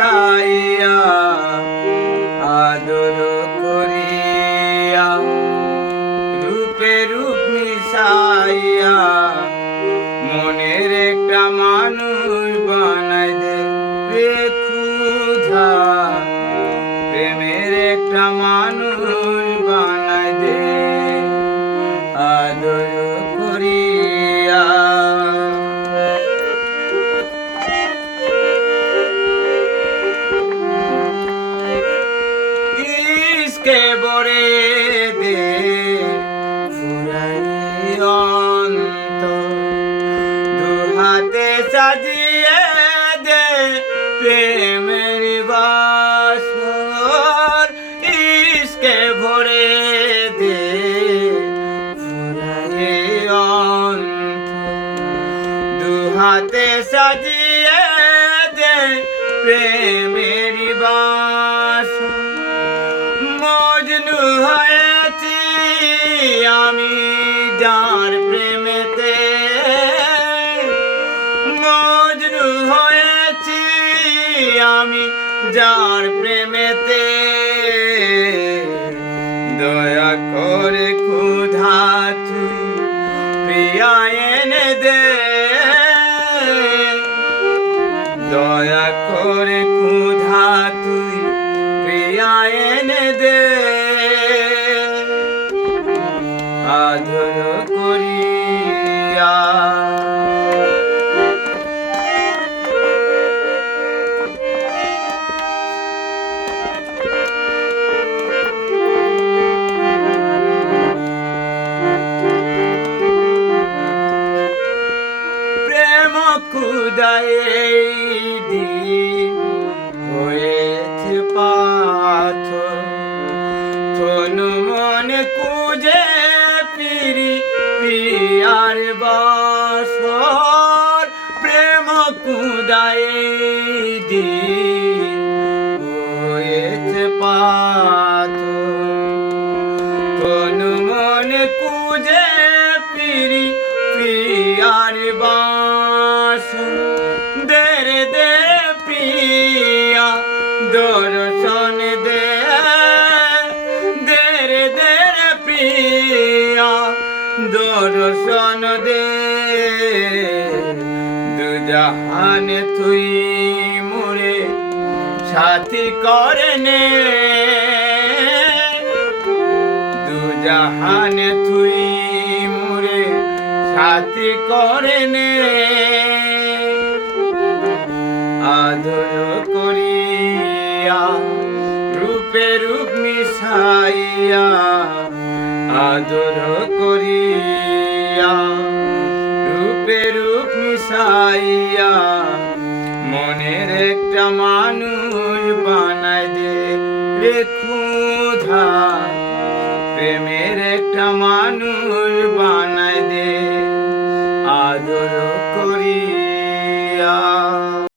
মিশাইয়া আদর করিয়া রূপে রূপ মিশাইয়া মনের একটা মানুষ বানাই দে রে ক্ষুধা প্রেমের একটা মানুষ বানাই দে আদর করিয়া। ইশকে বরে দে ফুরাই অন্তর দুহাতে সাজিয়ে দে প্রেমের বাসর। ইশকে ভরে দে ফুরাই অন্তর দুহাতে সাজিয়ে দে প্রেমের বাসর। মজনু হয়েছি আমি যার প্রেমেতে, মজনু হয়েছি আমি যার প্রেমেতে। দয়া করে ক্ষুধা তুই প্রিয়া এনে দে, দয়া করে ক্ষুধা তুই প্রিয়া এনে দে আদর করিয়া। প্রেম ক্ষুধায় দিন হয়েছে পাথর, তনু মন কুজে পিরি প্রিয়ার বাসর। প্রেম ক্ষুধায় দিন হয়েছে পাথর, তনু মন কুজে পিরি প্রিয়ার বাসর। দেরে দে প্রিয়া দর্শন দে, দেরে দেরে প্রিয়া দর্শন দে। দুজাহান তুই মোরে সাথী করে নে, দুজাহান তুই মোরে সাথী করে নে আদর করিয়া রূপে রূপ মিশাইয়া আদর করিয়া রূপে রূপ মিশাইয়া মনের একটা মানুষ বানাই দে রে ক্ষুধা প্রেমের একটা মানুষ বানাই